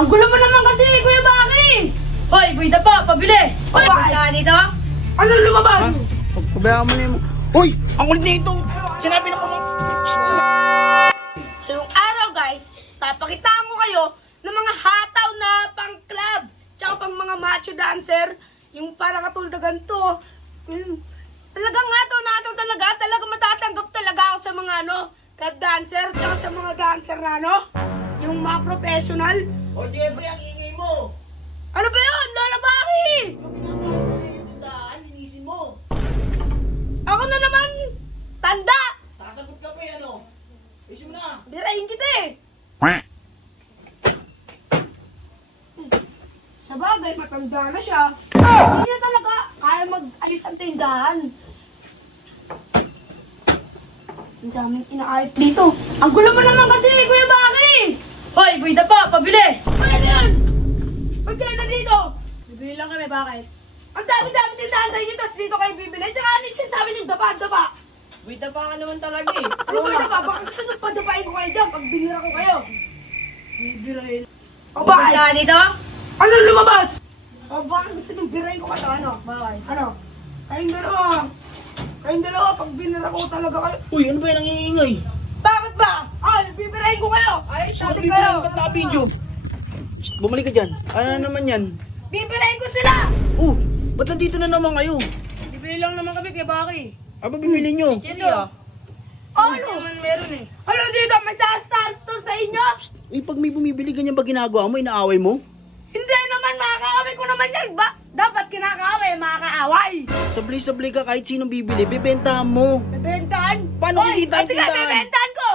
Ang gulo mo naman kasi, Kuya Baki! Hoy, buwida pa, pabili! Hoy, basta dito? Ano lumabas? Pagpabayaan mo na yung... Hoy! Ang kulit nito! Sinabi na po mo... Ngayong araw guys, papakitaan ko kayo ng mga hataw na pang club tsaka pang mga macho dancer. Yung parang katuldagan to. Talagang hataw talaga matatanggap talaga ako sa mga club dancer tsaka sa mga dancer na yung mga professional. O Jeffrey, ang ingay mo! Ano ba yun? Lola Baki! Linisin mo! Ako na naman! Tanda! Nakasagot ka pa eh, ano? Isin mo na! Birahin kita eh! Sa bagay, matanda na siya. Hindi niya talaga kaya mag-ayos ang tindahan. Ang daming inaayos dito. Ang gulo mo naman kasi, Kuya Baki! Hoy, buwida pa, pabili! Hoy, ano yan? Ba't kayo na dito? Bibili lang kami, bakit? Ang dami-dami tindahan sa inyo, tapos dito kayo bibili. Tsaka ano yung sinasabi niyo, dapa-dapa? Buwida pa ka naman talaga eh. Ano ba dapa? Baka gusto nyo padapain ko kayo dyan pag binira ko kayo. Bibirahin. O bakit? Basta dito? Ano lumabas? O bakit gusto nyo birahin ko kayo? Ano? Bakit? Ano? Kayong dalawa, pag binira ko talaga kayo. Uy, ano ba yan ang iingay? Bakit ba? Ay, bibirahin ko kayo. Ay, sabi kayo. Ba't naka-video? Shh, bumalik ka dyan. Ano na naman yan? Bibirahin ko sila. Oh, ba't nandito na naman kayo? Bibili lang naman kami kay Baki. Aba, bibili nyo? Ito. Ano? Meron eh. Ano dito? May star store sa inyo? Uy, pag may bumibili, ganyan ba ginagawa mo? Inaaway mo? Hindi naman, makakaaway ko naman yan. Dapat kinakaaway, makakaaway. Sablay-sablay ka kahit sinong bibili, bibentahan mo. Bebentahan? Paano kikita yung Sige, tindahan? bebentahan ko.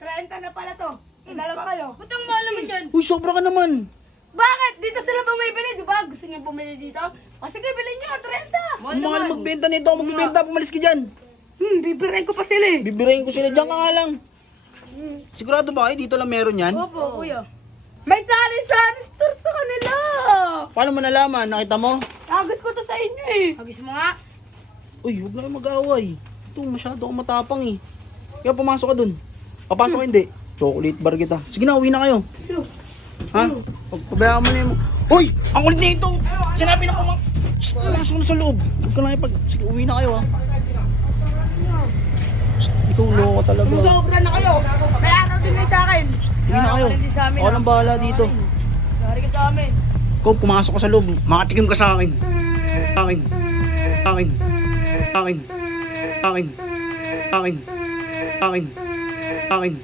30 na pala to. Dalawa kayo. Ba't ang mahal naman dyan? Uy, sobra ka naman. Bakit? Dito sila bumibili, di ba? Gusto niyo bumili dito? O sige, bilhin niyo, 30. Ang mahal magbenta nito. Ako magbenta, pumalis ka dyan. Bibirahin ko pa sila eh. Bibirahin ko sila. Diyan ka nga lang. Sigurado ba kayo? Dito lang meron yan? Opo, kuya. May sari-sari store sa kanila. Paano mo nalaman? Nakita mo? Agos ko to sa inyo eh. Agos mo nga. Uy, huwag na kayo mag-aaway. Ito, masyado akong matapang eh. Kaya pumasok ka dun. Papasok ka hindi. Chocolate bar kita. Sige na, uwi na kayo. Ha? Pagpabayaan mo na yung... Uy! Ang kulit na ito! Sinabi na po mga... Shhh, pumasok na sa loob. Huwag ka na ipag... Sige, uwi na kayo ha. Shhh, ikaw loko talaga. Sobra na kayo. May araw din kayo sa akin. Uwi na kayo. Ako nang bahala dito. Dari ka sa amin. Ikaw, pumasok ka sa loob. Makatikim ka sa akin. Sa akin. Sa akin. Sa akin. Sa akin. Sa akin. Sa akin. Sa akin.